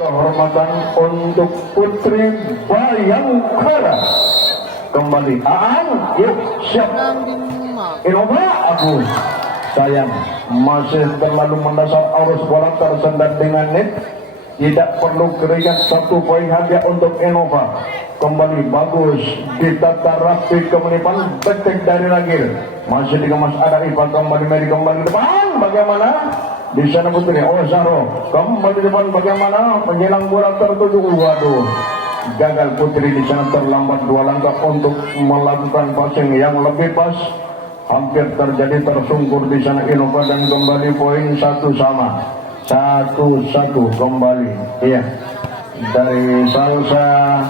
Kehormatan untuk Putri Bayangkara. Kembali Aan, yuk siap. Innova aku sayang masih terlalu mendasar arus bola tersendat dengan net. Tidak perlu keringat, 1 poin hadiah untuk Innova. Kembali bagus ditata rapi ke menipan betek dari Ragil. Masih dikemas ada Ipa, kembali Meri, kembali depan. Bagaimana di sana Putri? Oh Zahro kembali depan. Bagaimana penyelang bola tertuju? Waduh, gagal Putri di sana, terlambat 2 langkah untuk melakukan passing yang lebih pas. Hampir terjadi tersungkur di sana Innova dan kembali poin 1 sama. 1-1 kembali. Iya, dari Salsa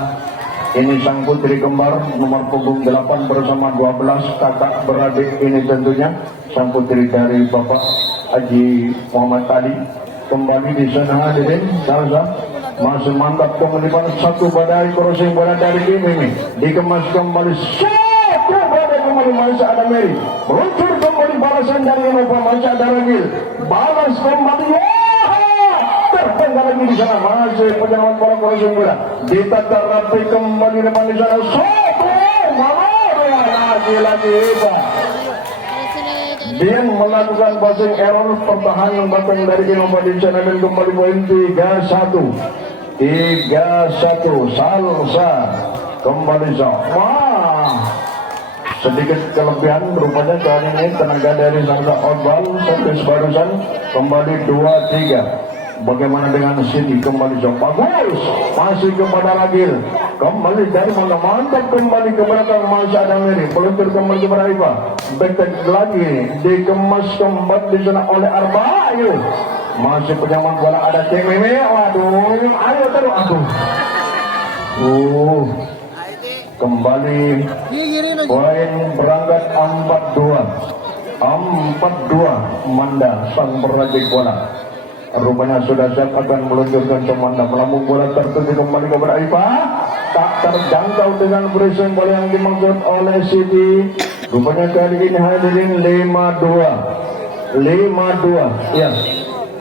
ini sang putri kembar nomor punggung 8 bersama 12 kakak beradik ini tentunya sang putri dari Bapak Haji Muhammad tadi. Kembali di sana hadirin Salsa masih mantap kemelipan 1 badai crossing bola dari Kimi dikemas kembali 1 badai kembali masih ada Mary meluncur kembali balasan dari Innova masih ada Ragil balas kembali tertengah lagi di sana masih penyerangan bola crossing bola ditata rapi kembali depan di sana lagi dia melakukan passing error pertahanan batang dari Innova di sana dan kembali poin 3-1 Salsa kembali wah sedikit kelebihan rupanya kali ini tenaga dari Salsa outball servis barusan kembali 2-3. Bagaimana dengan Siti kembali bagus masih kepada Ragil kembali dari mana mantap kembali ke belakang masih ada Meri peluncur kembali kepada Iba betek lagi dikemas kembali di sana oleh Arba. Ayo masih penyaman bola ada Cememe. Waduh, ayo terus aku kembali poin berangkat 4-2 Manda sang berajik bola. Rupanya sudah siap akan meluncurkan Comanda melambung bola tertuju kembali kepada Ipa. Tak terjangkau dengan pressing bola yang dimaksud oleh Siti. Rupanya kali ini hadirin 5-2 ya.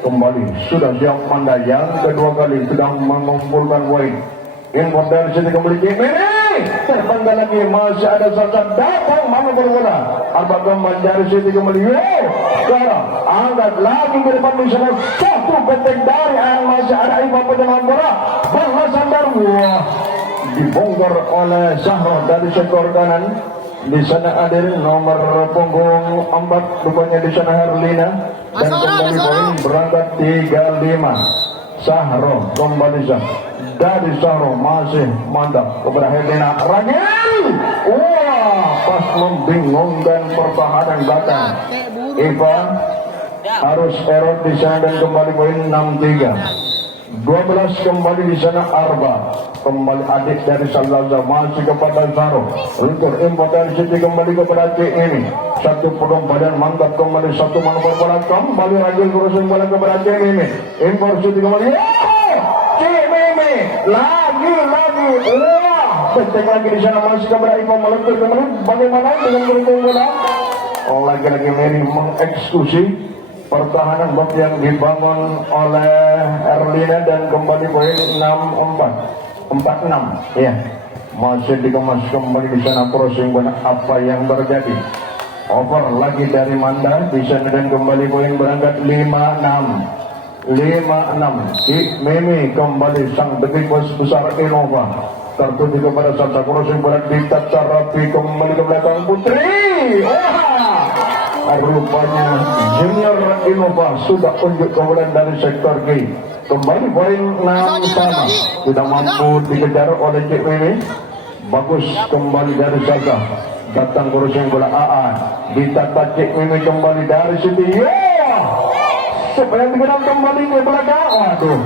Kembali sudah siap Manda yang kedua kali sedang mengumpulkan poin. Import dari Siti kembali Kimi terpanggal lagi masih ada Salsa datang mana berbola apakah dari Siti kembali sekarang angkat lagi ke depan di sana 1 betek dari masih ada Ipa penyerangan bola bahasan dari dibongkar oleh Zahro dari sektor kanan. Di sana ada nomor punggung 4 rupanya di sana Herlina dan kembali poin berangkat 3-5 Zahro kembali dari Zahro masih mantap kepada Herlina Ragil. Wah, pas membingungkan pertahanan belakang. Iva harus error di sana dan kembali poin 6-3. 12 kembali di sana Arba. Kembali adik dari Salazar masih kepada Zahro. Untuk impotensi kembali kepada C ini. 1 pedong badan mantap kembali 1 manuver bola kembali Ragil crossing bola kepada C ini. Impotensi kembali. Lagi wah betek lagi di sana masih kepada Ipa meluncur kembali. Bagaimana dengan beruntung bola? Lagi-lagi Mary mengeksekusi pertahanan bot yang dibangun oleh Erlina dan kembali poin 46 ya. Masih dikemas kembali di sana crossing bola. Apa yang terjadi? Over lagi dari Manda di sana dan kembali poin berangkat 5-6 Mimi kembali sang detik bos besar Innova tertuju kepada Salsa crossing bola ditata rapi kembali ke belakang Putri. Rupanya Junior Innova sudah unjuk kemudian dari sektor G. Kembali poin 6 sama tidak mampu dikejar oleh Cik Mimi. Bagus kembali dari Salsa datang crossing bola ditata Cik Mimi kembali dari Siti. Supaya dikenal kembali ke belakang. Waduh,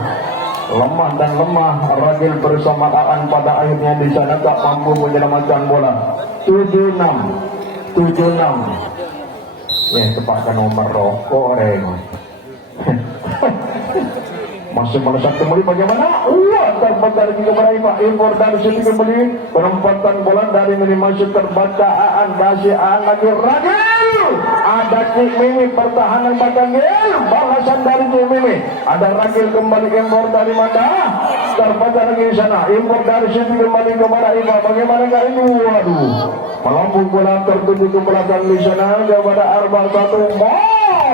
lemah Ragil bersama Aan pada akhirnya di sana tak mampu menyelamatkan bola. 7-6 ya, tepatkan nomor rokok masih melesat kembali bagaimana? Terbaca lagi kepada Ipa. Impor dari sini kembali. Penempatan bola dari Mimi masih terbaca. Masih lagi Ragil. Ada Cik Mimi pertahanan Batangil. Balasan dari Cik Mimi. Ada Ragil kembali impor dari mana? Terbaca lagi di sana. Impor dari sini kembali kepada Ipa. Bagaimana kali ini? Waduh. Melambung bola tertuju ke belakang di sana kepada Arba satu.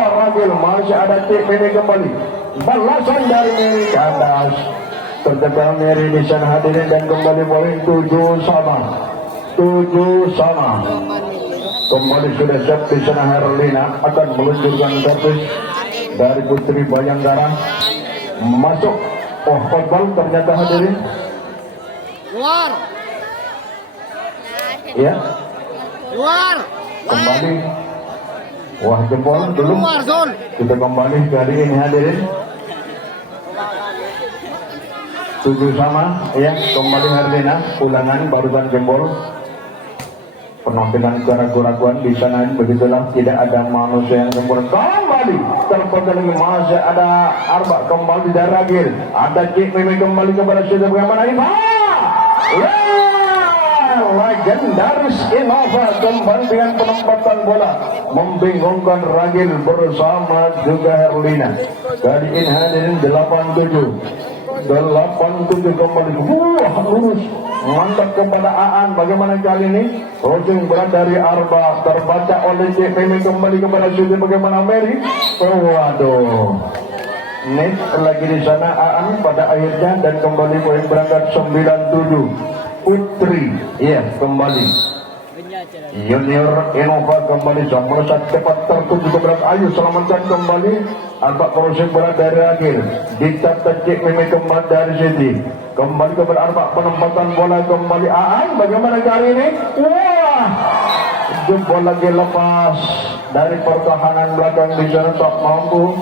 Ragil masih ada Cik Mimi kembali. Balasan dari Miri ke atas. Terdekat Miri di sana hadirin dan kembali poin 7 sama. 7 sama. Kembali sudah siap di sana Herlina akan meluncurkan servis dari Putri Bayangkara. Masuk. Oh, football ternyata hadirin. Luar. Ya. Luar. Kembali. Wah, jempol belum. Luar zon. Kita kembali kali ini hadirin. 7 sama ya, kembali Herlina ulangan barusan jempol. Penampilan keraguan di sana begitulah, tidak ada manusia yang sempurna. Kembali terpotong lagi masih ada Arba kembali dari Ragil. Ada Cik Mimi kembali kepada situ bagaimana Ipa. Legendaris Innova kembali dengan penempatan bola membingungkan Ragil bersama juga Herlina. Kali ini hadirin 87 kembali. Wah, lurus mantap kepada Aan. Bagaimana kali ini? Crossing berat dari Arba terbaca oleh Cik Mimi kembali kepada Susi. Bagaimana Mary? Oh, waduh. Nih lagi di sana Aan pada akhirnya dan kembali poin berangkat 97. Putri, iya kembali. Junior Innova kembali melesat cepat tertuju ke berat. Ayu selamatkan kembali. Arba crossing berat dari Ragil. Dicatat Cik Mimi kembali dari Siti. Kembali kepada Arba penempatan bola kembali Aan. Bagaimana kali ini? Wah, jempol lagi lepas dari pertahanan belakang di sana tak mampu.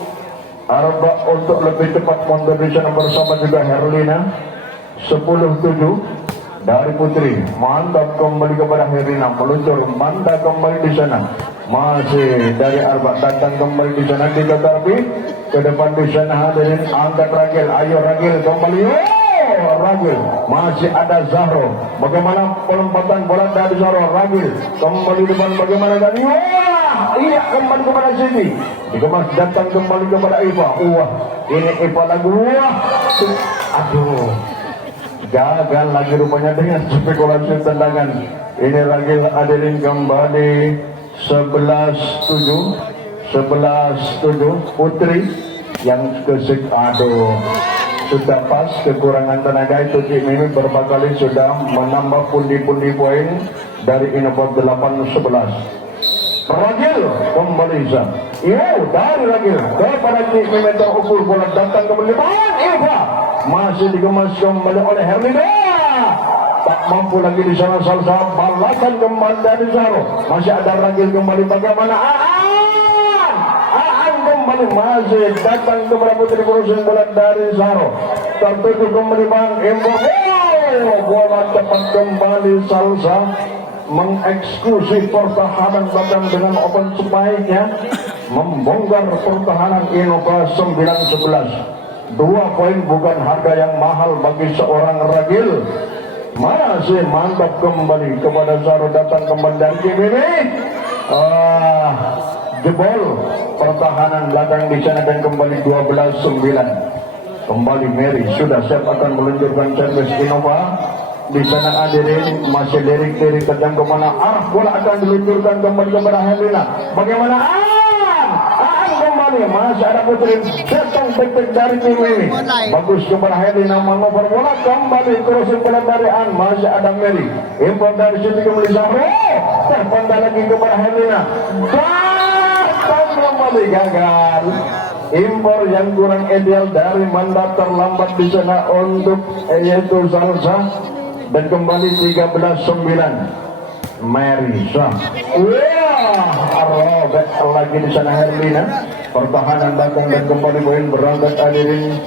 Arba untuk lebih cepat mundur di sana bersama juga Herlina. 10-7 dari Putri. Mantap kembali kepada Herlina, meluncur mantap kembali di sana. Masih dari Arba datang kembali di sana ditetapi ke depan di sana hadirin angkat Ragil. Ayo Ragil kembali. Oh, Ragil masih ada Zahro. Bagaimana penempatan bola dari Zahro? Ragil kembali depan bagaimana kali? Wah, iya kembali kepada Siti. Dikemas datang kembali kepada Ipa. Wah, ini Ipa lagi. Wah, aduh. Gagal lagi rupanya dengan spekulasi tendangan. Ini lagi hadirin kembali 11-7 Putri yang kesik. Aduh, sudah pas kekurangan tenaga itu Cik Mimi beberapa kali sudah menambah pundi-pundi poin dari Innova 8-11. Ragil kembali Zah. Dari Ragil kepada Cik Mimi terukur bola datang kembali. Eva masih dikemas kembali oleh Herlina. Tak mampu lagi di sana Salsa. Balasan kembali dari Zahro. Masih ada Ragil kembali. Bagaimana Aan kembali masih datang kepada Putri Crossing bola dari Zahro. Tertuju kembali Bang Embo. Bola cepat kembali Salsa mengeksekusi pertahanan bahkan dengan open spike-nya membongkar pertahanan Innova 9-11. 2 poin bukan harga yang mahal bagi seorang Ragil. Masih mantap kembali kepada Zahro datang kembali dari Mimi. Jebol pertahanan belakang di sana dan kembali 12-9. Kembali Mary sudah siap akan meluncurkan servis Innova. Di sana hadirin masih lirik-lirik kejam kemana arah bola akan diluncurkan kembali kepada Herlina. Bagaimana Aan kembali masih ada Putri datang tek-tek dari tim ini. Bagus kepada Herlina manover bola kembali crossing bola dari Aan masih ada Mary. Impor dari sini kembali Zahro. Terpandang lagi kepada Herlina. Datang kembali gagal. Impor yang kurang ideal dari mandat terlambat di sana untuk yaitu Salsa. Dan kembali 13-9 Mary Shah. Robert lagi di sana Herlina. Pertahanan datang dan kembali poin berangkat hadirin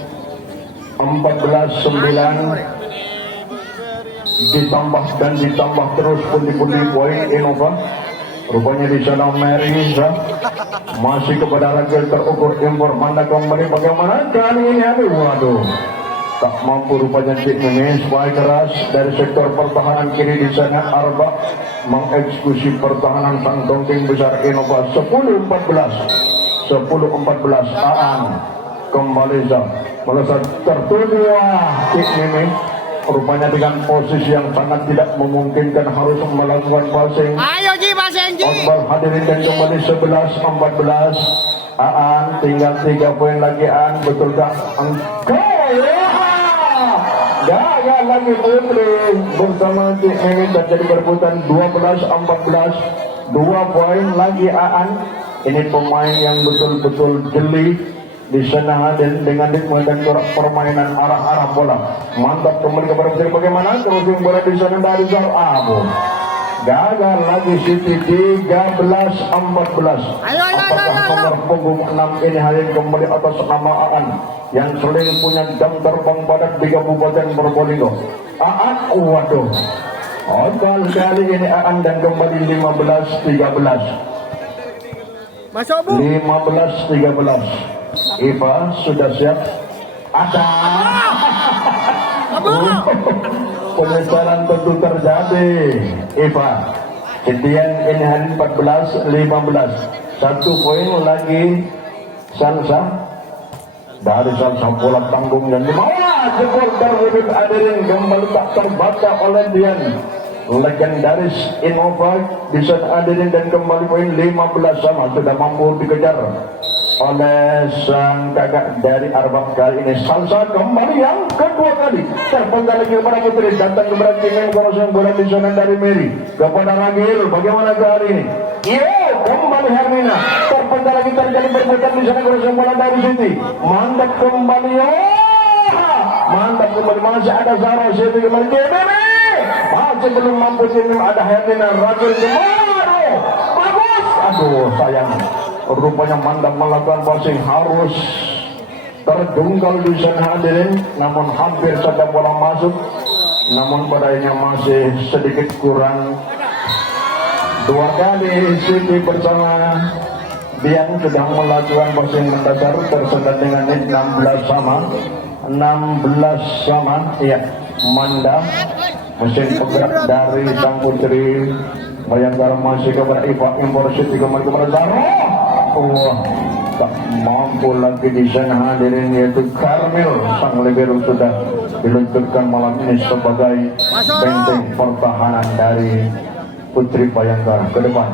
14-9. Ditambah dan ditambah terus pundi-pundi poin Innova. Rupanya di sana Mary masih kepada Ragil terukur impor Manda kembali bagaimana kali ini aduh waduh tak mampu rupanya Cik Mimis baik keras dari sektor pertahanan kiri di sana Arba mengeksekusi pertahanan sang dongking besar Innova 10-14 Aan kembali melesat tertuju Cik Mimis rupanya dengan posisi yang sangat tidak memungkinkan harus melakukan passing. Ayo Ji, passing Ji. Akbar hadirin dan kembali 11-14 Aan tinggal 3 poin lagi Aan betulkah engkau ya gaya lagi Putri bersama Cik Mimin dan jadi berebutan 12-14 2 poin lagi Aan. Ini pemain yang betul-betul jeli di sana hadir dengan dan corak permainan arah-arah bola. Mantap kembali kepada Putri bagaimana crossing bola di sana dari Abu. Gagal lagi Siti 13-14. Apakah nomor punggung 6 ini hadir kembali atas nama Aan yang sering punya jam terbang padat di Kabupaten Probolinggo. Aan waduh. Kali ini Aan dan kembali 15-13. Masuk Bu. 15-13. Iva sudah siap. Ada. Penyesalan tentu terjadi. Iva. Kemudian ini hari 14-15. 1 poin lagi Salsa. Dari Salsa bola tanggung dan di bawah jebol Darwin Adirin kembali tak terbaca oleh Dian. Legendaris Innova bisa Adirin dan kembali poin 15 sama sudah mampu dikejar oleh sang kakak dari Arbab kali ini. Salsa kembali yang kedua kali terpenggal lagi kepada Putri datang kepada Cimeng Korosong bola di sana dari Mary kepada Ragil bagaimana kali ini kembali Hermina terpenggal lagi terjadi perbuatan di sana Korosong bola dari Siti mantap kembali mantap kembali masih ada Zara Siti kembali masih belum mampu Cimeng ada Hermina Ragil kembali bagus aduh sayang rupanya Manda melakukan passing harus terjungkal di sana hadirin namun hampir saja bola masuk namun padanya masih sedikit kurang 2 kali Siti bersama Dian sudah melakukan passing mendasar tersendat dengan 16 sama ya Manda mesin penggerak dari sang Putri Bayangkara masih kepada Iva impor Siti kembali kepada Zaro tak mampu lagi di sana hadirin yaitu Karmel sang libero sudah diluncurkan malam ini sebagai benteng pertahanan dari Putri Bayangkara ke depan.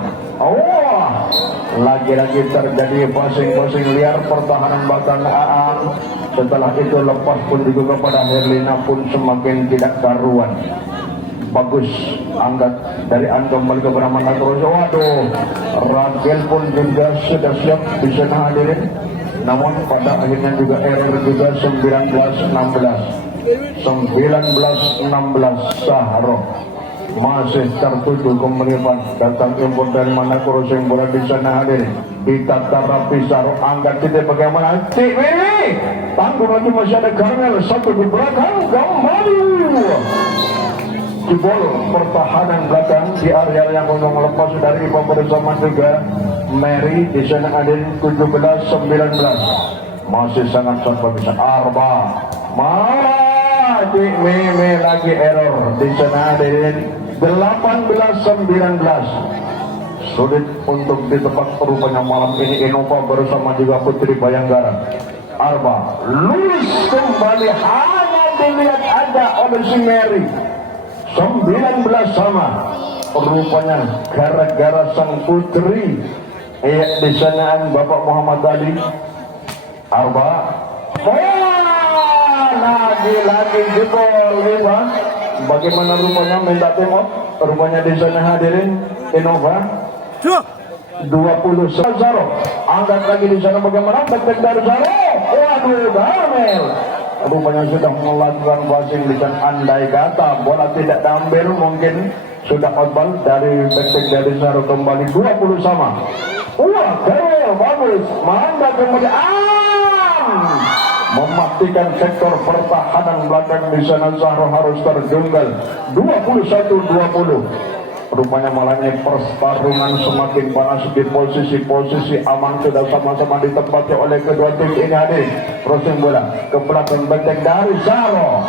Lagi-lagi terjadi passing liar pertahanan belakang Aan. Setelah itu lepas pun juga kepada Herlina pun semakin tidak karuan. Bagus angkat dari Anda kembali ke Brahmana terus. Waduh, Ragil pun juga sudah siap di sana hadirin. Namun pada akhirnya juga error juga 19-16 Sahro masih tertuju kembali datang impor dari mana crossing bola di sana hadirin. Ditata rapi Sahro angkat titik bagaimana Cik Mimi tanggung lagi masih ada Karmel satu di belakang kembali jebol pertahanan belakang di area yang melepas dari bersama juga Mary di sana ada 17-19 masih sangat bisa Arba malah Cik Mimi lagi error di sana ada 18-19 sulit untuk ditebak rupanya malam ini Innova bersama juga Putri Bayangkara. Arba lulus kembali hanya dilihat ada oleh si Mary 19 sama rupanya gara-gara sang Putri di sanaan Bapak Muhammad Ali. Arba lagi jebol Iva. Bagaimana rupanya minta tengok rupanya di sana hadirin Innova 20 Zaro angkat lagi di sana bagaimana detek dari Zaro waduh Damel rupanya sudah melakukan passing dengan andai kata bola tidak diambil mungkin sudah outball dari detek dari Zaro kembali 20 sama keren bagus Manda kemudian memastikan sektor pertahanan belakang di sana Zahro harus terjunggal 21-20 Rupanya malam ini pertarungan semakin panas di posisi aman, sudah sama-sama ditempati oleh kedua tim ini. Hadir crossing bola ke belakang benteng dari Zaro.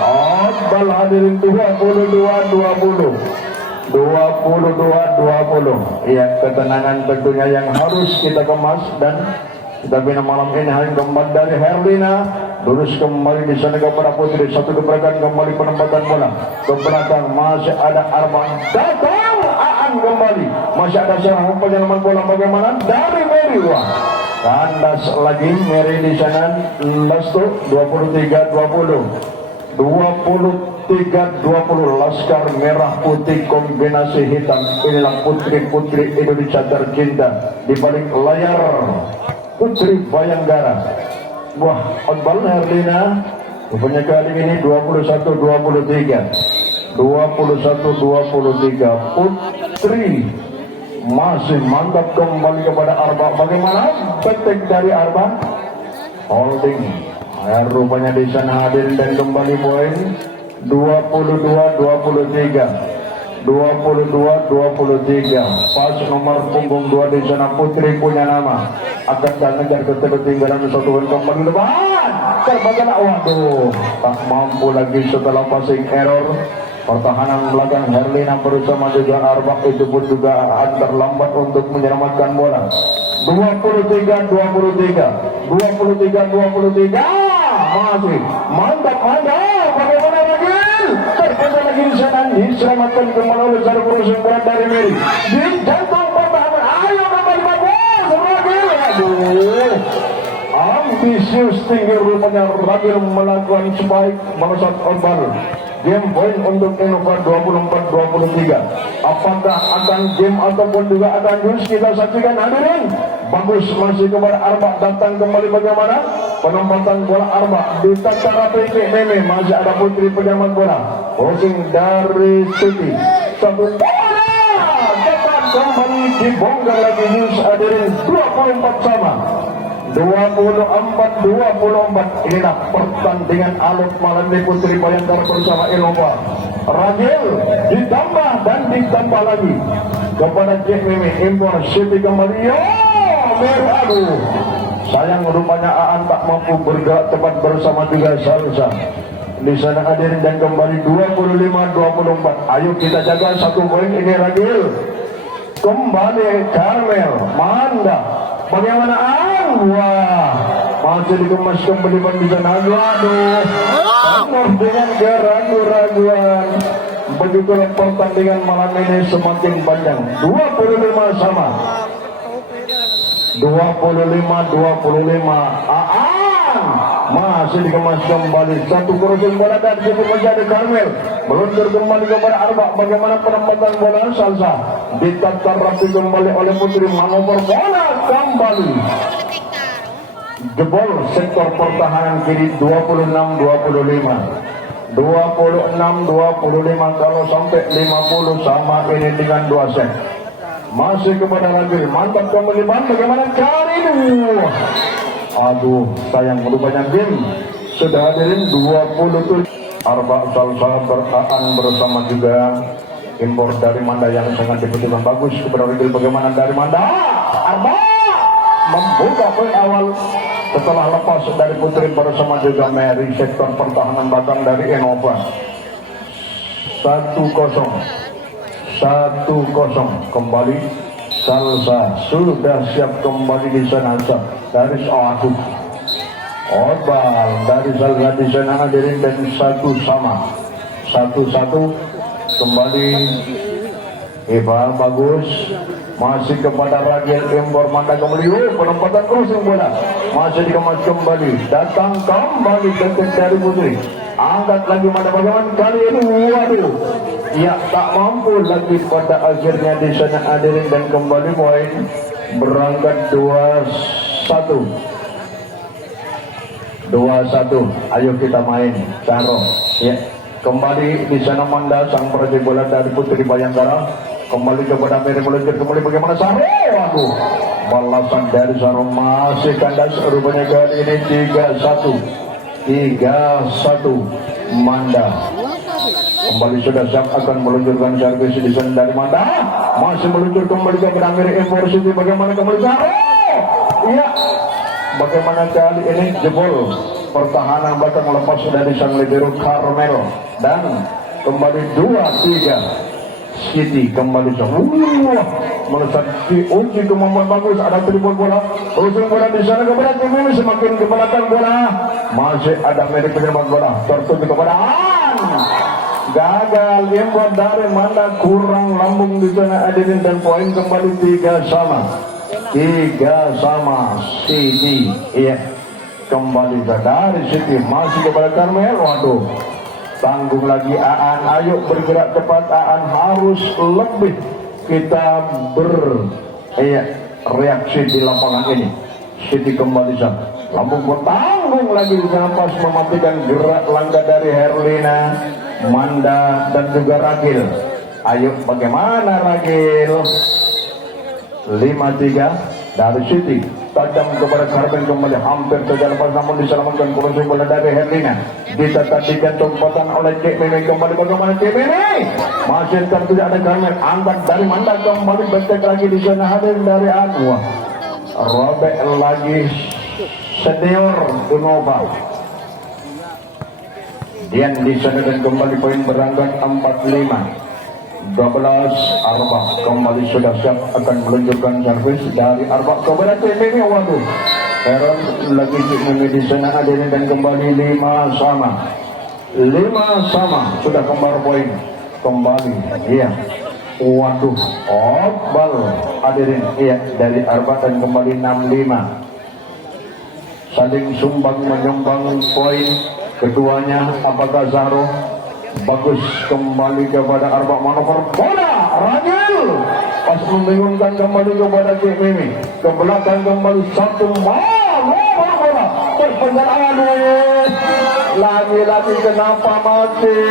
Bal hadirin 22-20. Ya, ketenangan tentunya yang harus kita kemas dan kita bina malam ini. Hari kembali dari Herlina, lurus kembali di sana kepada Putri. Satu gebrakan kembali penempatan bola ke belakang, masih ada Arman datang. Aan kembali, masih ada seorang penyelaman bola. Bagaimana dari Mary? Wah, kandas lagi Mary di sana. Lasto 23-20. 23-20. Laskar Merah Putih kombinasi hitam. Inilah putri-putri Indonesia tercinta. Di balik layar Putri Bayanggara. Wah, Otbal Herlina rupanya kali ini 21-23. 21-23. Putri masih mantap kembali kepada Arba. Bagaimana teknik dari Arba? Holding. Rupanya di sana hadir dan kembali poin 22-23. 22-23. Pas nomor punggung 2 di sana Putri punya nama. Akan dan ngejar ketertinggalan satu kembali depan. Terbagaimana? Waduh, tak mampu lagi setelah passing error. Pertahanan belakang Herlina bersama juga Arba itu pun juga terlambat untuk menyelamatkan bola. 23-23. 23-23. Masih mantap. Bagaimana lagi? Terpecah lagi di sana. Diselamatkan kembali oleh cara berusaha bola dari Mary. Di jantung pertahanan. Ayo kembali bagus. Aduh, ambisius tinggi rupanya Ragil melakukan spike melesat Otbal. Game point untuk Innova 24-23. Apakah akan game ataupun juga akan jurus, kita saksikan hadirin. Bagus masih kepada Arba, datang kembali bagaimana penempatan bola Arba di tata rapi Meme. Masih ada Putri penyelamat bola. Crossing dari Siti. Satu bola dapat kembali dibongkar lagi jurus hadirin. 24 sama. 24-24. Inilah pertandingan alur malam ini Putri Bayanggara bersama Innova. Ragil ditambah dan ditambah lagi kepada Jack Meme. Impor Siti kembali. Mary, aduh, sayang rupanya Aan tak mampu bergerak tepat bersama juga Salsa. Di sana hadirin dan kembali 25-24. Ayo kita jaga satu poin ini. Ragil kembali Carmel Manda. Bagaimana Wah, masih dikemas kembali di sana. Aduh, dengan keraguan-raguan. Begitulah pertandingan malam ini semakin panjang. 25 sama. 25-25. Masih dikemas kembali. Satu crossing bola dari situ menjadi Carmel. Meluncur kembali kepada Arba. Bagaimana penempatan bola Salsa? Ditata rapi kembali oleh Putri. Manuver bola kembali. Jebol sektor pertahanan kiri 26-25. 26-25. Kalau sampai 50 sama ini dengan 2 set. Masih kepada Ragil. Mantap kembali. Bagaimana kali ini? Aduh, sayang rupanya game sudah hadirin 27. Arba Salsa bertahan bersama juga impor dari Manda yang sangat dibutuhkan. Bagus kepada Ragil. Bagaimana dari Manda? Arba membuka poin awal setelah lepas dari Putri bersama juga Mary. Sektor pertahanan batang dari Innova 1-0 kembali. Salsa sudah siap kembali di sana dari Oahu. Otbal dari Salsa di sana hadirin dan 1 sama. 1-1 kembali. Eva bagus. Masih kepada Ragil impor Manda kembali. Penempatan crossing bola masih dikemas kembali. Datang kembali detik dari Putri. Angkat lagi Manda. Bagaimana kali ini? Waduh, ya tak mampu lagi pada akhirnya di sana hadirin dan kembali poin berangkat 2-1. Ayo kita main Caro. Ya, kembali di sana Manda sang peraih bola dari Putri Bayanggara. Kembali kepada Mary meluncur kembali. Bagaimana Saro? Waduh, balasan dari Saro masih kandas. Rupanya kali ini 3-1 Manda. Kembali sudah siap akan meluncurkan servis di sana dari Manda. Masih meluncur kembali ke Amir Impor City. Bagaimana kembali Zahro? Iya. Bagaimana kali ini jebol pertahanan belakang lepas dari sang libero Carmel dan kembali 2-3. City kembali melesat diuji kemampuan bagus, ada tribun bola, ujung bola di sana kepada tim ini semakin ke belakang bola, masih ada medik penyerang bola, tertuju kepada gagal impor dari Manda, kurang lambung di sana Adilin dan poin kembali 3-3 City. Iya, kembali dari City masih kepada Carmel. Waduh, tanggung lagi Aan, ayo bergerak cepat Aan, harus lebih kita reaksi di lapangan ini. City kembali sana, lambung bertanggung lagi di sana pas mematikan gerak langkah dari Herlina, Manda dan juga Ragil. Ayo bagaimana Ragil? 5-3 dari City. Tajam kepada Carmen kembali hampir saja lepas namun diselamatkan kursi bola dari Herlina. Ditatakan tempatan oleh Cik Mimi kembali. Bagaimana Cik Mimi? Masih tertuju ada Carmen, angkat dari Manda kembali becek lagi di sana hadir dari Anwar. Robek lagi senior Unova. Dian di sana dan kembali poin berangkat 45. 12 Arba kembali sudah siap akan meluncurkan servis dari Arba kepada tim ini. Waduh, Heron lagi di sana Adini dan kembali 5-5 sudah kembar poin kembali. Iya, waduh, Bal Adini iya dari Arba dan kembali 6-5 saling sumbang menyumbang poin keduanya. Apakah Zahro? Bagus kembali kepada Arba, manuver bola Ragil pas membingungkan kembali kepada Cik Mimi ke belakang kembali satu bola perpendaran lagi kenapa mati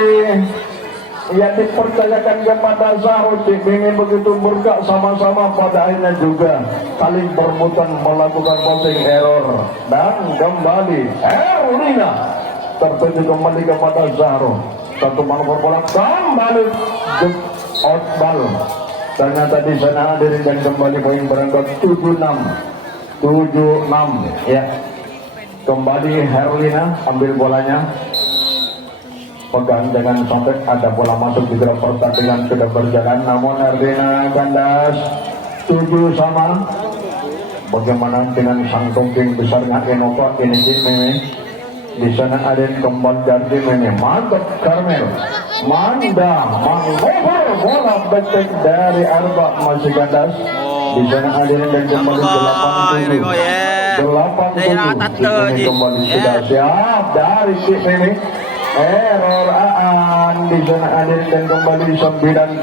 ya dipercayakan kepada Zahro. Cik Mimi begitu bergerak sama-sama pada akhirnya juga saling bermutan melakukan passing error dan kembali Herlina tertuju kembali kepada Zahro. Satu manuver bola kembali out ball. Ternyata di sana Adilin dan kembali poin berangkat 7-6 ya. Kembali Herlina ambil bolanya, pegang dengan sampai ada bola masuk di dalam pertandingan sudah berjalan. Namun Herlina kandas 7-. Bagaimana dengan sang tungking besarnya Innova ini Mimi? Di sana ada kembali dari Mimi, mantap Carmel, Manda mengoper bola becek dari Arba masih kandas. Di sana ada dan kembali 8-7 kembali sudah siap dari Cik Mimi. Error Aan di sana ada dan kembali 9-7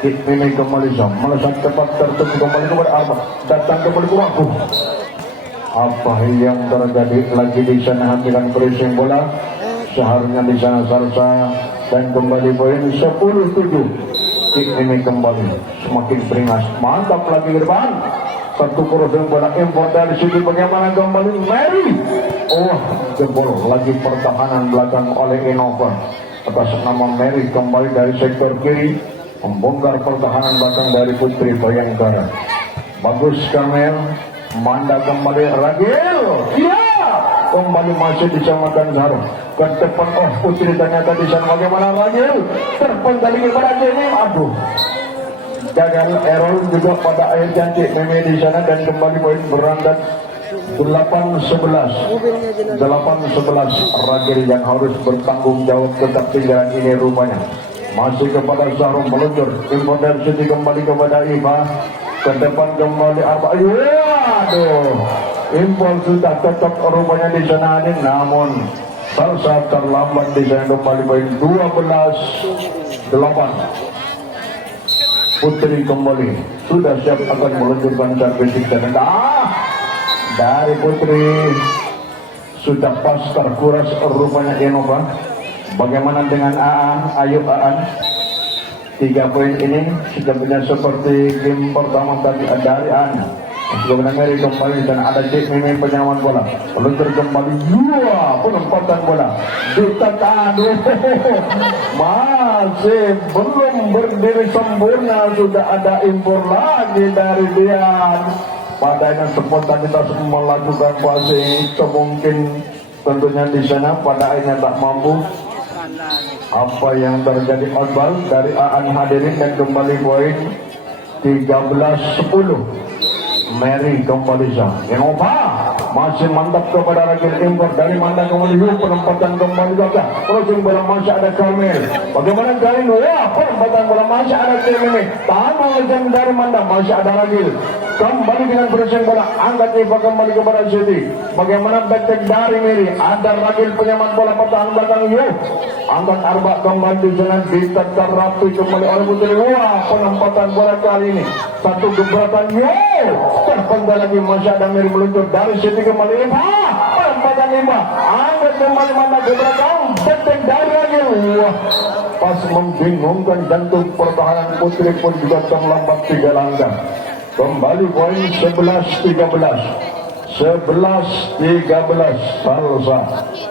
Cik Mimi kembali melesat cepat tertuju kembali kepada Arba, datang kembali ke waktu. Apa yang terjadi lagi di sana? Hentikan pressing bola seharusnya di sana Sarsa dan kembali poin 10-7. Cik ini kembali semakin beringas, mantap lagi ke depan. Satu crossing bola import dari City. Bagaimana kembali Mary? Jebol lagi pertahanan belakang oleh Innova atas nama Mary kembali dari sektor kiri membongkar pertahanan belakang dari Putri Bayangkara. Bagus Carmel, Manda kembali Ragil, iya kembali masih disamakan Zahro ke depan. Putri ternyata di sana. Bagaimana Ragil terpental kepada Jenim, aduh gagal error juga pada akhir janji Mimi di sana dan kembali poin berangkat 8-11 Ragil yang harus bertanggung jawab tetap tinggalan ini rupanya masih kepada Zahro meluncur. Info dari City kembali kepada Iva ke depan kembali Arba. Waduh, impor sudah cocok rupanya di sana ini, namun Salsa terlambat di sana kembali poin 12-8. Putri kembali sudah siap akan meluncurkan servis dan dari Putri sudah pas terkuras rupanya Innova. Bagaimana dengan Aan? Ayo Aan, 3 poin ini sebenarnya seperti game pertama tadi dari Aan. Kemudian Mary kembali dan ada Cik Mimi penyaman bola. Meluncur kembali Yua penempatan bola. Ditekan. Masih belum berdiri sempurna, sudah ada impor lagi dari Dian. Padanya spontanitas melakukan passing, mungkin tentunya di sana pada akhirnya tak mampu. Apa yang terjadi Akbal dari Aan hadirin dan kembali poin 13-10. Mary kembali sah. Innova masih mantap kepada Ragil impor dari Manda kembali penempatan kembali gagah. Crossing bola masih ada Kamil. Bagaimana kali ini? Wah, penempatan bola masih ada Kamil. Tahan dari Manda masih ada Ragil. Kembali dengan crossing bola, angkat Eva kembali kepada Siti. Bagaimana back dari Mary? Ada Ragil penyaman bola pertahanan belakang Yuk. Angkat Arba kembali di sana ditekan rapi kembali oleh Putri. Wah, penempatan bola kali ini satu gebrakan Yuk. Terpendal lagi masih ada Mary meluncur dari Siti kembali Eva. Penempatan Eva. Angkat kembali Manda gebrakan back dari Ragil. Wah, pas membingungkan jantung pertahanan Putri pun juga terlambat 3 langkah. Kembali poin 11-13. Salsa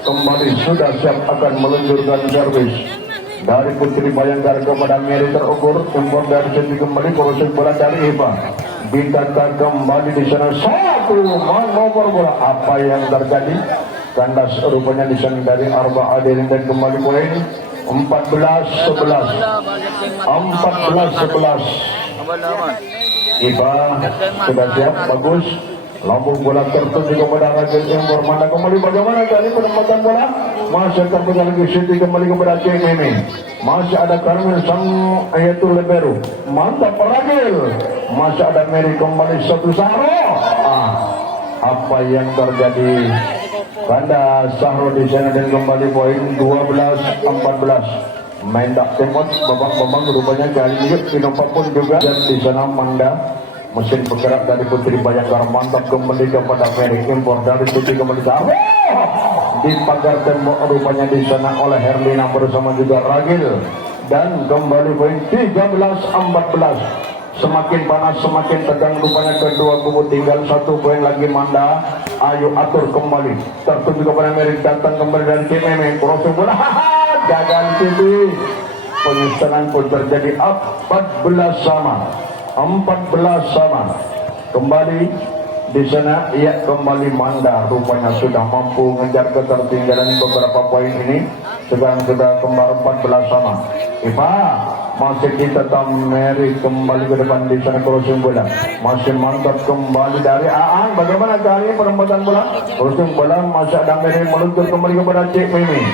kembali sudah siap akan meluncurkan servis dari Putri Bayangkara kepada Mary terukur. Impor dari Siti kembali proses bola dari Eva. Ditata kembali di sana satu manuver bola. Apa yang terjadi? Kandas rupanya di sana dari Arba Adelin dan kembali poin 14-11. 14-11. Eva sudah siap, bagus. Lambung bola tertuju kepada Ragil impor. Mana kembali bagaimana kali penempatan bola? Masih terpunya lagi Siti kembali kepada Cik Mimi. Masih ada Karmel sang Ayatul Libero. Mantap Ragil. Masih ada Mary kembali satu Sahro. Apa yang terjadi? Kanda Sahro di sana dan kembali poin 12-14. Main tak temot babak rupanya kali ini Innova pun juga dan di sana Manda. Mesin bergerak dari Putri Bayangkara mantap kembali kepada Mary impor dari Siti kembali di pagar tembok rupanya di sana oleh Herlina bersama juga Ragil dan kembali poin 13-14. Semakin panas semakin tegang rupanya kedua kubu, tinggal 1 poin lagi Manda. Ayo atur kembali tertuju kepada Mary, datang kembali dari tim Meme crossing bola gagal Siti. Penyusunan pun terjadi 14 sama. Kembali di sana ia kembali Manda rupanya sudah mampu mengejar ketertinggalan beberapa poin ini. Sekarang sudah kembar 14 sama. Eva masih ditetap Mary kembali ke depan di sana crossing bola. Masih mantap kembali dari Aan. Bagaimana kali ini penempatan bola? Crossing bola masih ada Mary meluncur kembali kepada Cik Mimi.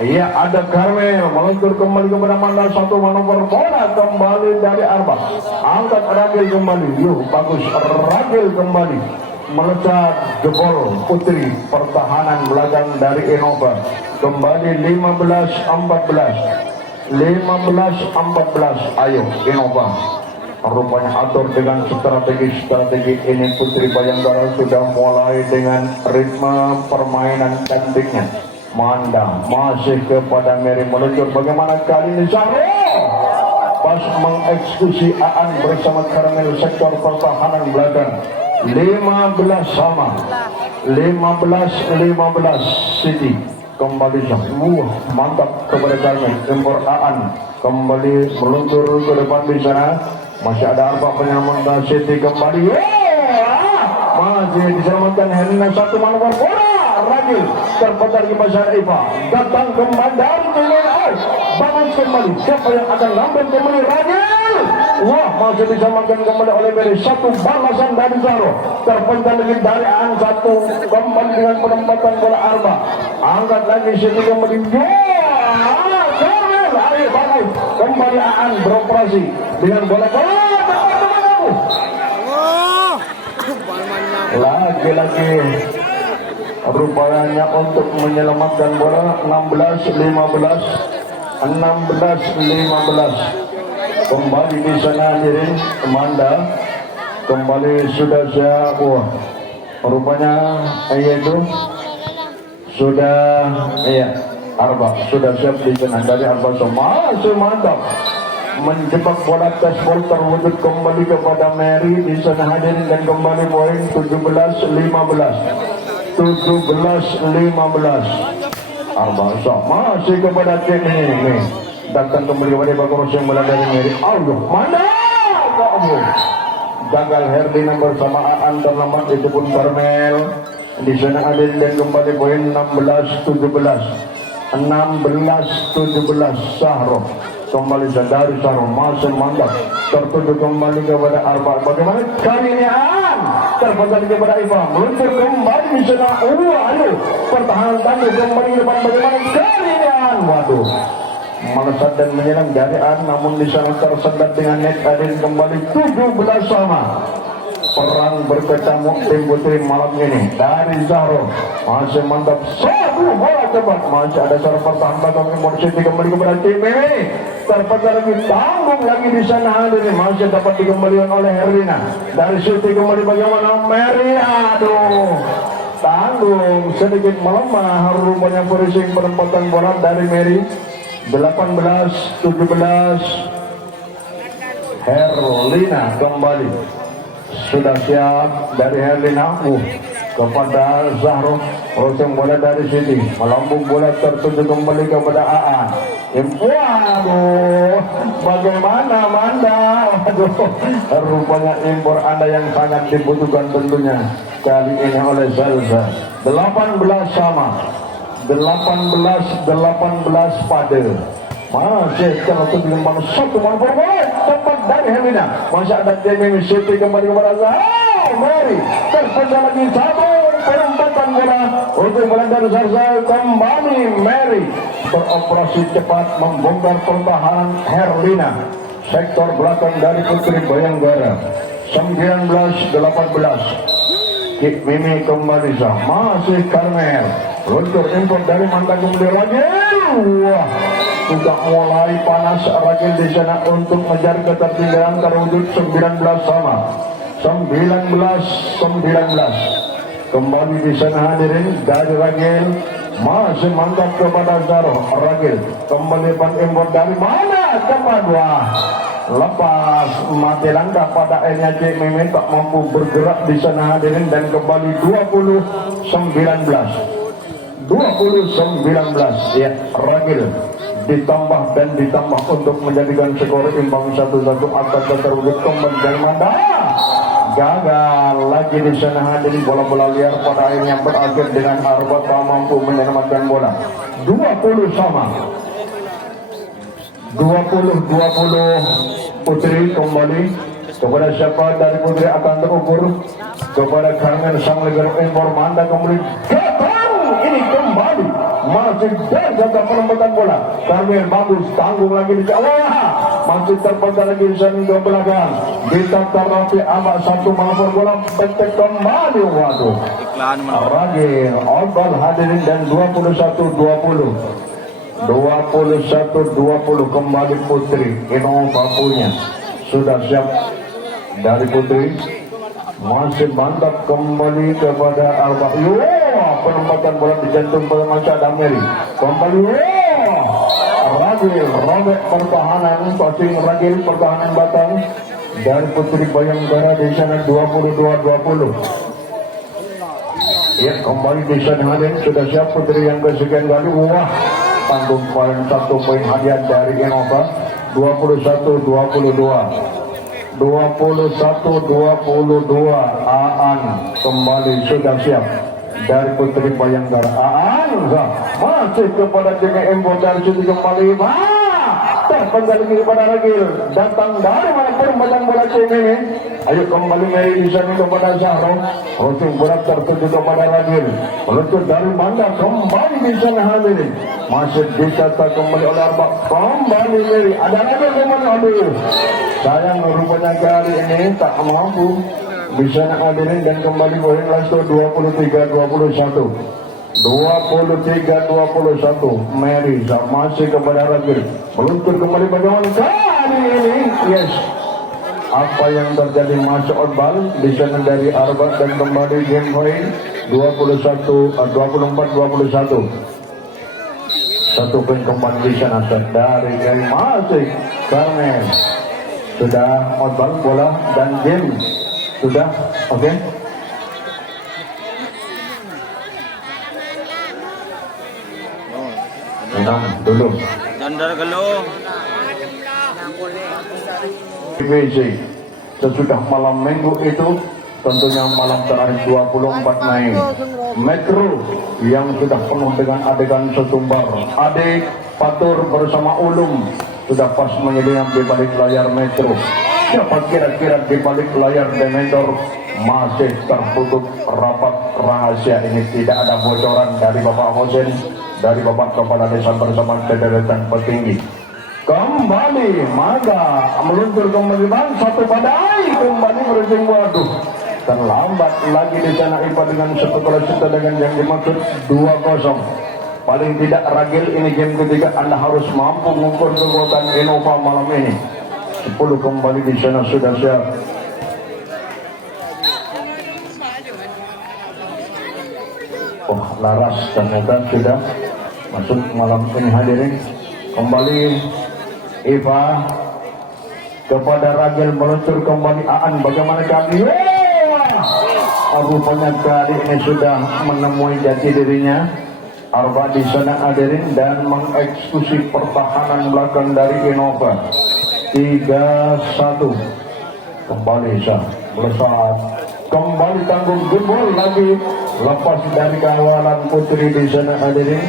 Iya ada Karmel meluncur kembali kepada Manda, satu manuver bola kembali dari Arba. Angkat Ragil kembali. Yuk bagus Ragil kembali melesat jebol Putri pertahanan belakang dari Innova. Kembali 15-14. Ayo Innova. Rupanya atur dengan strategi ini Putri Bayangkara sudah mulai dengan ritme permainan cantiknya. Manda masih kepada Mary meluncur. Bagaimana kali ini Sahro pas mengeksekusi Aan bersama Karmel sektor pertahanan belakang. 15 sama. 15 Siti kembali mantap kepada Karmel impor Aan kembali meluncur ke depan di sana. Masih ada Arba penyaman dan Siti kembali. Masih diselamatkan Helena, satu manuver bola. Ragil terputar di pasar Eva, datang kembali dari Tulen. Bangun kembali, siapa yang akan ngambil kembali? Ragil. Wah, masih disamakan kembali oleh Mary, satu balasan dari Zaro. Terputar lagi dari Aan, satu kembali dengan penempatan bola Arba. Angkat lagi Siti kembali. Ayo bagus kembali Aan beroperasi dengan bola. Lagi-lagi rupanya untuk menyelamatkan bola. 16-15. Kembali di sana hadirin Manda kembali sudah siap. Rupanya yaitu sudah Arba sudah siap di sana dari Arba. Masih mantap menjebak bola touchball terwujud kembali kepada Mary di sana hadirin dan kembali poin 17-15 Arbasa masih kepada tim ini datang kembali kepada Bagros yang bola dari Mary. Allah mana kamu gagal Herdina bersama Aan terlambat itu pun Karmel di sana hadirin dan kembali poin 16-17 Sahro kembali dari Sahro masih mantap tertuju kembali kepada Arba. Bagaimana kali ini terpandang kepada Iva meluncur kembali di sana. Aduh pertahanan tangguh kembali depan. Bagaimana kali ini waduh melesat dan menyerang dari namun di sana tersendat dengan net adin kembali 17 sama. Perang berkecamuk tim putri malam ini dari Zahro masih mantap satu bola cepat masih ada cara pertahanan belakang Impor City kembali kepada tim ini terpecah lagi tanggung lagi di sana hadirin masih dapat dikembalikan oleh Herlina dari City kembali bagaimana Mary. Aduh tanggung sedikit melemah rupanya finishing penempatan bola dari Mary 18-17 Herlina kembali sudah siap dari Herlina kepada Zahro Roseng bola dari sini melambung bola tertuju kembali kepada Aan. Waduh bagaimana Manda. Aduh rupanya impor Anda yang sangat dibutuhkan tentunya kali ini oleh Zalza. 18 sama 18 pada masih tertuju kembali satu manfaat cepat dari Helena masih ada Demi City kembali kepada Zahro Mary terpecah lagi cabut penempatan bola untuk bola dari Zahro kembali Mary beroperasi cepat membongkar pertahanan Herlina sektor belakang dari Putri Bayanggara 19-18 Kik Mimi kembali masih Karmel luncur impor dari mantan kemudian lagi. Wah sudah mulai panas Ragil di sana untuk mengejar ketertinggalan terwujud 19 sama 19 kembali di sana hadirin dari Ragil masih mantap kepada Zahro. Ragil kembali pan impor dari mana cepat. Wah lepas mati langkah pada akhirnya Cik Mimi tak mampu bergerak di sana hadirin dan kembali 20-19 ya Ragil ditambah dan ditambah untuk menjadikan skor imbang 1-1 akan terwujud kembali dari Manda. Gagal lagi di sana hadirin bola-bola liar pada akhirnya berakhir dengan Arba tak mampu menyelamatkan bola 20 sama 20 Putri kembali kepada siapa dari Putri akan terukur kepada Karmel sang legenda impor Manda kembali datang ini kembali masih jaga penempatan bola Karmel bagus tanggung lagi di bawah masih terpecah lagi di sana ke belakang ditata rapi amat satu melapor bola petek kembali. Waduh Ragil Orbal hadirin dan 21-20 kembali Putri Innova punya sudah siap dari Putri masih mantap kembali kepada Arba. Penempatan bola di jantung masih ada Mary kembali. Ragil robek pertahanan passing Ragil pertahanan batang dari Putri Bayanggara di sana 22-20 ya kembali di sana hadirin sudah siap Putri yang kesekian kali. Wah tanggung poin 1 poin hadiah dari Innova 21-22 Aan kembali sudah siap dari Putri Bayanggara. Aan masih kepada tim Impor dari situ kembali terpendam lagi kepada Ragil datang dari mana perempatan bola ini. Ayo kembali Mary di sana kepada Zahro Rosing bola tertuju kepada Ragil meluncur dari Manda kembali di sana hadirin masih ditata kembali oleh Arba kembali Mary ada lagi kembali. Aduh sayang rupanya kali ini tak mampu di sana hadirin dan kembali poin last 23-21 Mary masih kepada Ragil meluncur kembali bagaimana kali ini. Yes apa yang terjadi masuk Orbal di sana dari Arba dan kembali game point 24-21 satu poin kembali di sana dari masih Karmel sudah outball bola dan game sudah oke. Enam dulu. Dandar galong. PVC sesudah malam minggu itu tentunya malam terakhir 24 Mei Metro yang sudah penuh dengan adegan sesumbar adik Patur bersama Ulum sudah pas menyediakan di balik layar Metro. Siapa kira-kira di balik layar Dementor masih tertutup rapat rahasia ini, tidak ada bocoran dari Bapak Hosen, dari Bapak Kepala Desa bersama deretan petinggi. Kembali Maga meluncur kembali bang satu badai kembali berujung waduh terlambat lagi di sana IPA dengan satu dengan yang dimaksud 2-0. Paling tidak Ragil ini game ketiga Anda harus mampu mengukur kekuatan Innova malam ini. 10 kembali di sana sudah siap. Oh Laras ternyata sudah masuk malam ini hadirin. Kembali Eva kepada Ragil meluncur kembali Aan bagaimana kali rupanya kali ini sudah menemui jati dirinya. Arba di sana hadirin dan mengeksekusi pertahanan belakang dari Innova 3-1 kembali sah melesat kembali tanggung jebol lagi lepas dari kawalan putri di sana hadirin.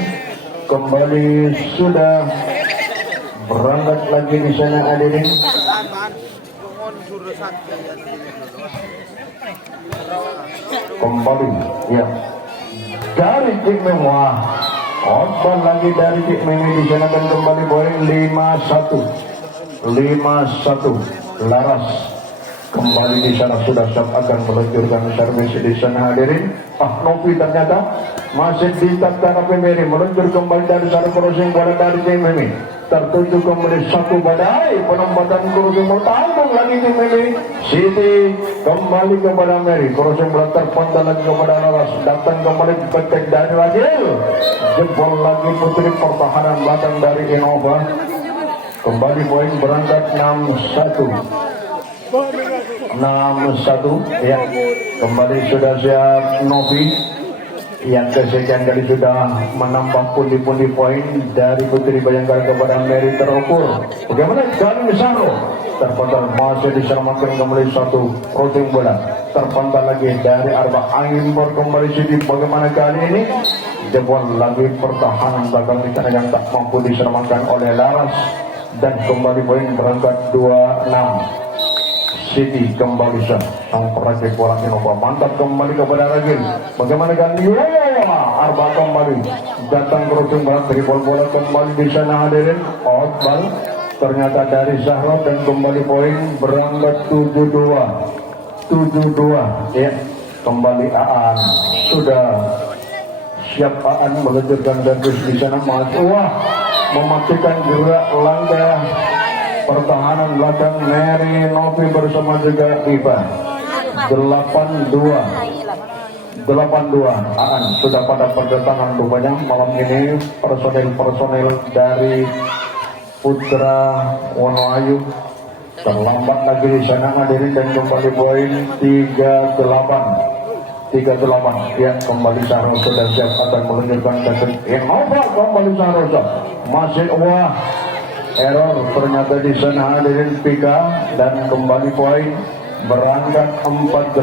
Kembali sudah berangkat lagi di sana hadirin. Kembali ya dari Cik Memwah outbound lagi dari Cik Memi di sana dan kembali poin 5-1 Laras kembali di sana sudah siap akan meluncurkan servis di sana hadirin. Novi ternyata masih ditatkan Memi meluncur kembali dari sana crossing bola dari Cik Memi tertuju kembali satu badai penempatan crossing bola tanggung lagi Cik Memi. Siti kembali kepada Mary crossing bola terpantal lagi kepada Laras datang kembali petek dari Ragil jebol lagi putri pertahanan belakang dari Innova. Kembali poin berangkat 6-1 ya. Kembali sudah siap Novi yang kesekian kali sudah menambah pundi-pundi poin dari Putri Bayangkara kepada Mary terukur. Bagaimana Gani Misaro terpantal masih diselamatkan kembali satu crossing bola terpantal lagi dari Arba angin kembali Siti. Bagaimana kali ini jebol lagi pertahanan belakang di sana yang tak mampu diselamatkan oleh Laras dan kembali poin berangkat 2-6. Siti kembali sah sang perajin bola Innova mantap kembali kepada Ragil. Bagaimana kali Arba kembali datang crossing bola dari bola kembali di sana hadirin outball ternyata dari Zahra dan kembali poin berangkat 7-2 ya. Kembali Aan sudah siap Aan meluncurkan servis di sana mematikan gerak langkah pertahanan belakang Mary Novi bersama juga Iva 8-2 Aan sudah pada perdatangan rupanya malam ini personil dari Putra Wonoayu terlambat lagi di sana hadirin dan kembali poin 38 ya. Kembali Sahro sudah siap akan meluncurkan servis Innova kembali Sahro masih error ternyata di sana hadirin Pika dan kembali poin berangkat 48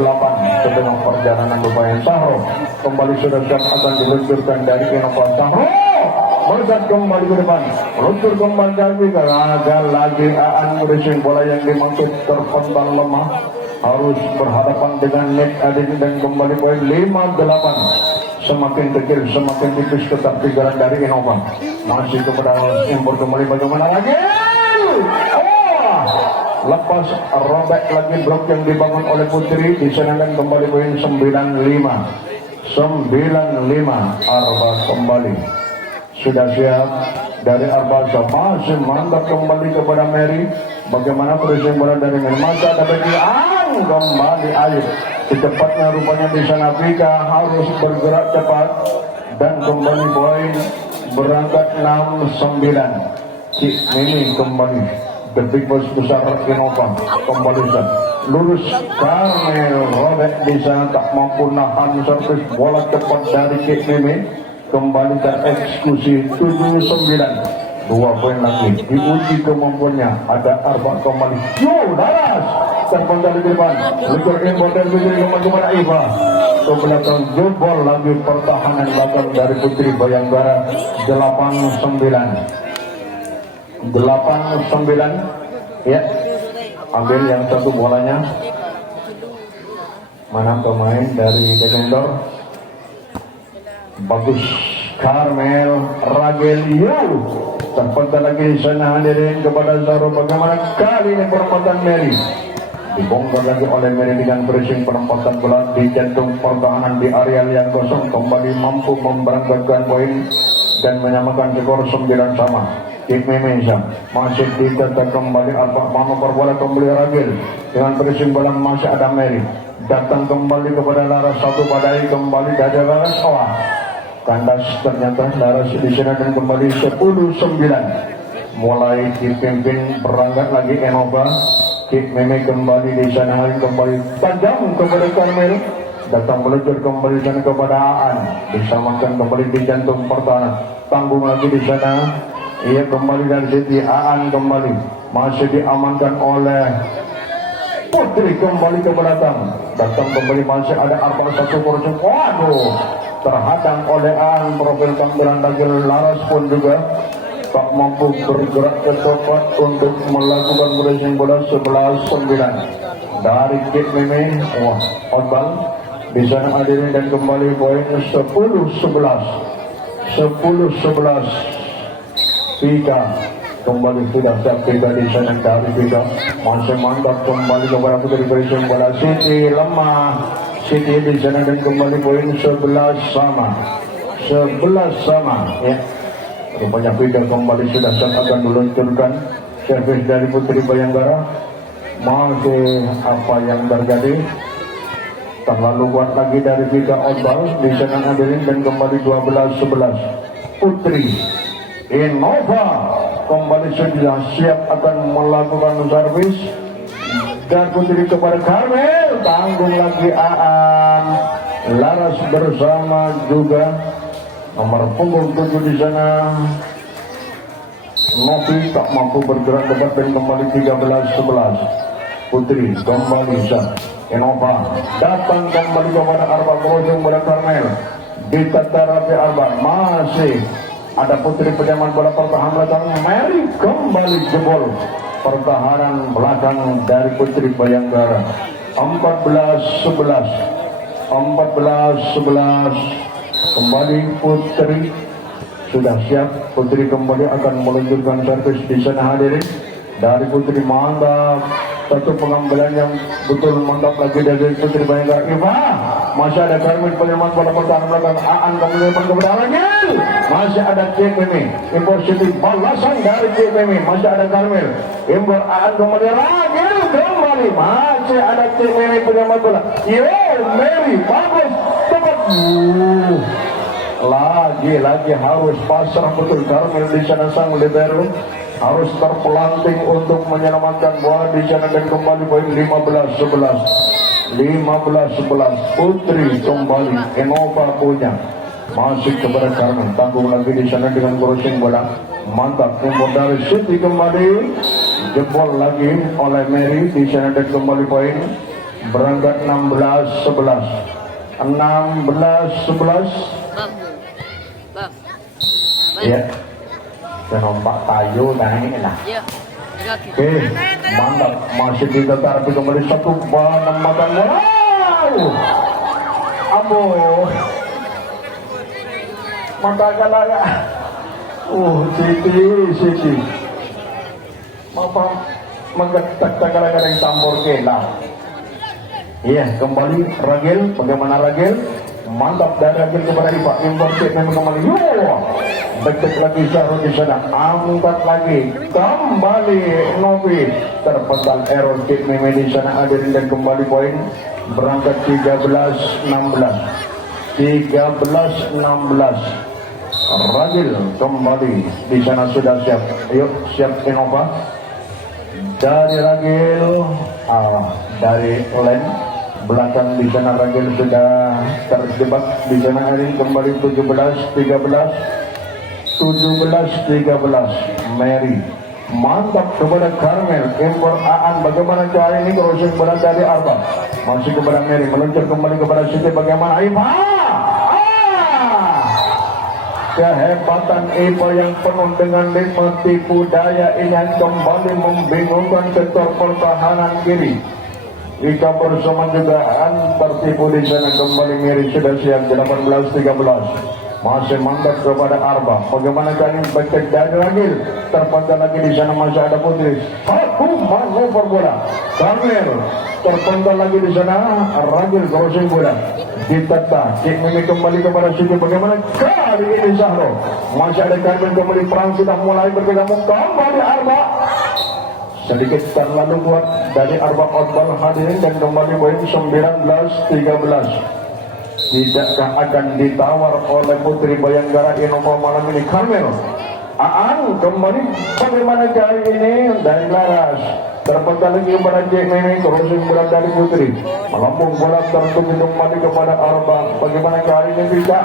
setengah perjalanan lumayan Sahro kembali sudah siap akan diluncurkan dari Innova. Sahro melesat kembali ke depan meluncur kembali dari gagal lagi Aan racing bola yang dimaksud terpental lemah harus berhadapan dengan net adin dan kembali poin 58 semakin kecil semakin tipis tetap pikiran dari Innova masih kepada impor kembali bagaimana lagi lepas robek lagi blok yang dibangun oleh Putri disenangkan kembali poin 95 Arba kembali sudah siap dari Arba masih mantap kembali kepada Mary. Bagaimana pressing bola dari masa dapat kembali air secepatnya rupanya di sana Vika harus bergerak cepat dan kembali poin berangkat 69 Cik Mimi kembali The Big Boss besar Innova kembali lurus Karmel robek di sana tak mampu nahan servis bola cepat dari Kik Meme kembali tereksekusi 7-9 2 poin lagi diuji kemampuannya ada Arba kembali Daras terpental di depan luncur impor dan Putri kepada Iva ke belakang jebol lagi pertahanan belakang dari Putri Bayangkara 8-9 ya ambil yang satu bolanya mana pemain dari defender bagus Karmel Ragelio terpental lagi di sana hadirin kepada Zaro bagaimana kali ini perempatan Mary dibongkar lagi oleh Mary dengan pressing penempatan bola di jantung pertahanan di area yang kosong kembali mampu memberangkatkan poin dan menyamakan skor 9 sama. Kik Memesan masih ditetap kembali Arba manuver bola kembali Ragil dengan pressing bola masih ada Mary datang kembali kepada Laras satu badai kembali dari Laras kandas ternyata Laras di sana dan kembali 10-9 mulai dipimpin berangkat lagi Innova Kik Meme kembali di sana kembali tajam kepada Karmel datang meluncur kembali dan kepada Aan disamakan kembali di jantung pertahanan tanggung lagi di sana ia kembali dari Siti Aan kembali masih diamankan oleh Putri kembali ke belakang datang kembali masih ada Arba satu kursi terhadang oleh Aan profil tampilan Dagil Laras pun juga tak mampu bergerak ke cepat untuk melakukan pressing bola 11-9 dari Kik Meme Ombal di sana hadirin dan kembali poin 10-11 Pika kembali sudah siap Pika di sana dari Pika masih mantap kembali kepada Putri pressing bola Siti lemah Siti di sana dan kembali poin 11 sama ya rupanya Pika kembali sudah siap akan diluncurkan servis dari Putri Bayangkara masih apa yang terjadi terlalu kuat lagi dari Pika Ombal di sana hadirin dan kembali 12-11 Putri Innova kembali sudah siap akan melakukan servis dan Putri kepada Karmel tanggung lagi Aan Laras bersama juga nomor punggung 7 di sana Novi tak mampu bergerak dekat dan kembali 13-11 Putri kembali Innova datang kembali kepada Arba berujung pada Karmel ditata rapi Arba masih ada Putri penyaman bola pertahanan belakang Mary kembali jebol pertahanan belakang dari Putri Bayangkara 14-11 kembali Putri sudah siap Putri kembali akan meluncurkan servis di sana hadirin dari Putri mantap satu pengambilan yang betul mantap lagi dari Putri Bayangkara Iva masih ada Karmel penyaman bola pertahanan belakang Aan kembali kepada Ragil masih ada Kik Meme impor Siti balasan dari Kik Meme masih ada Karmel impor Aan kembali Ragil kembali masih ada Kik Meme penyaman bola Mary bagus tepat lagi harus pasrah betul Karmel di sana sang libero harus terpelanting untuk menyelamatkan bola di sana dan kembali poin 15-11 Putri kembali Innova punya masih kepada Karmel tanggung lagi di sana dengan crossing bola mantap umur dari Siti kembali jebol lagi oleh Mary di sana dan kembali poin berangkat 16-11 ya saya nompak tayo naik lah oke mantap masih ditetar kembali satu penempatan maka kalah ya Siti apa menggetak kadang-kadang campur kelah iya kembali Ragil bagaimana Ragil mantap dari Ragil kepada Iva impor Kik Meme kembali betul lagi Zahro di sana angkat lagi kembali Novi terpental error Kik Meme di sana hadirin dan kembali poin berangkat 13-16 Ragil kembali di sana sudah siap ayo siap Innova dari Ragil, dari Len belakang di sana Ragil sudah terjebak di sana. Hari kembali 17-13 Mary mantap kepada Carmel. Impor Aan, bagaimana cara ini? Crossing bola dari Arba masih kepada Mary, meluncur kembali kepada Siti. Bagaimana Ipa? Kehebatan Ipa yang penuh dengan ritme tipu daya ini yang kembali membingungkan sektor pertahanan kiri. Ika bersama juga tertipu di sana. Kembali Mary sudah siap. 18-13 masih mantap kepada Arba. Bagaimana kali baca dari Ragil, terpantau lagi di sana. Masih ada Putri, satu manuver bola. Carmel terpantau lagi di sana. Ragil crossing bola ditata. Cik Mimi kembali kepada Siti. Bagaimana kali ini Zahro? Masih ada Carmel kembali. Perang sudah mulai bergabung. Kembali Arba sedikit terlalu kuat dari Arba Otbal hadirin, dan kembali poin 19-13. Tidakkah akan ditawar oleh Putri Bayangkara Innova malam ini? Carmel Aan kembali. Bagaimana kali ini dari Laras, terpantau lagi kepada Cik Mimi. Crossing bola dari Putri, melambung bola tertuju kembali kepada Arba. Bagaimana kali ini? Bisa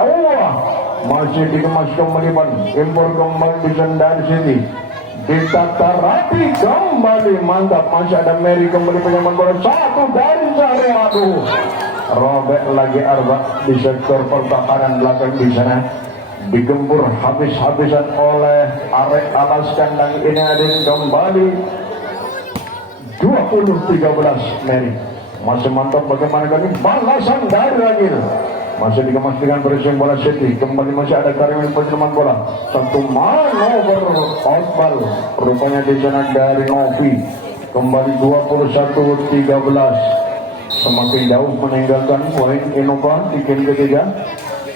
masih dikemas kembali ban. Impor kembali di Sendari City, ditata rapi kembali. Mantap, masih ada Mary kembali penyaman bola. Satu dari Zahro. Aduh, robek lagi Arba di sektor pertahanan belakang di sana, digempur habis-habisan oleh Arek alas kandang ini. Ada kembali 20-13 Mary masih mantap. Bagaimana kali balasan dari Ragil, masih dikemas dengan berisian bola Siti. Kembali masih ada Karim penyeman bola. Satu manuver outball rupanya di sana dari Novi. Kembali 21-13, semakin jauh meninggalkan poin Innova di game ketiga.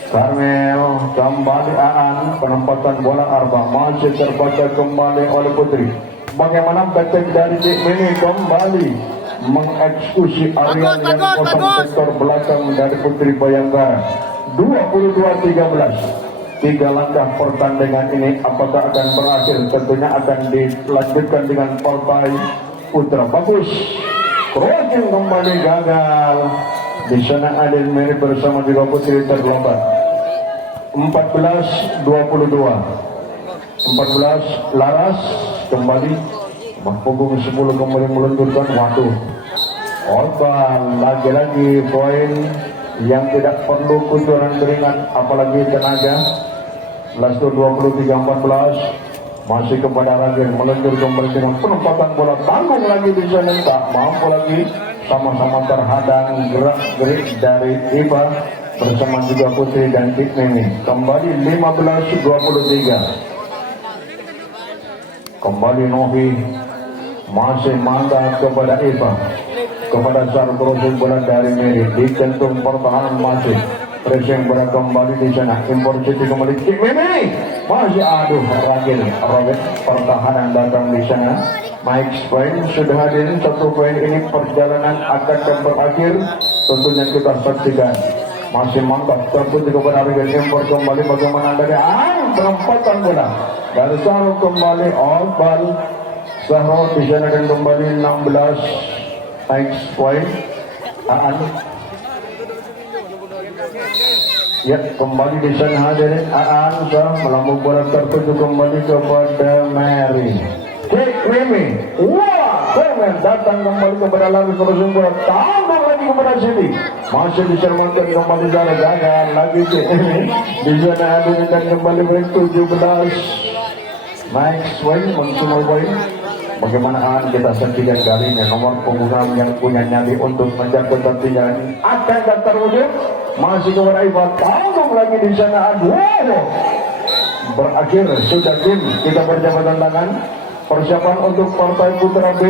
Carmel kembali Aan, penempatan bola Arba masih terbaca kembali oleh Putri. Bagaimana back dari Cik Mimi kembali mengeksekusi area yang kosong sektor belakang dari Putri Bayangkara. 22-13. 3 langkah pertandingan ini apakah akan berakhir? Tentunya akan dilanjutkan dengan partai putra. Bagus, crossing kembali gagal. Di sana Adil Mary bersama juga Putri terlompat. 14-22. 14 Laras kembali menghubung 10 kembali melunturkan. Waduh, Otbal lagi-lagi poin yang tidak perlu kucuran keringat apalagi tenaga. 23-14 masih kepada Ragil, meluncur kembali dengan penempatan bola. Tanggung lagi di sana, tak mampu lagi. Sama-sama terhadang gerak-gerik dari Iva bersama juga Putri dan Cik Mimi. Kembali 15-23. Kembali Novi masih mantap kepada Iva, kepada Zar. Crossing bola dari Mary di jantung pertahanan masih pressing bola kembali di sana. Impor Citi kembali Cik Mimi masih, aduh, Ragil robek pertahanan datang di sana. Mike Spain sudah hadir. 1 poin ini perjalanan akan berakhir, tentunya kita saksikan. Masih mantap terpuji kepada Ragil. Impor kembali. Bagaimana dari penempatan bola dari Zahro kembali Otbal. Zahro di sana dan kembali 16 Mike Spain. Ya, kembali di sana hadirin. Aan melambung bola tertuju kembali kepada Mary. Cik Mimi, wah, Carmel datang kembali kepada Laras. Crossing bola tanggung lagi kepada Siti. Masih disermongkan kembali Zahro, gagal lagi Cik Mimi. Di sana hadirin dan kembali 17 Mike Swing mensumal poin. Bagaimana Aan kita saksikan kali ini nomor punggung yang punya nyali untuk menjaga ketertinggalan akan terwujud. Masih kepada Iva, tanggung lagi di sana. Aduh, berakhir sudah tim kita berjabatan tangan. Persiapan untuk partai putra B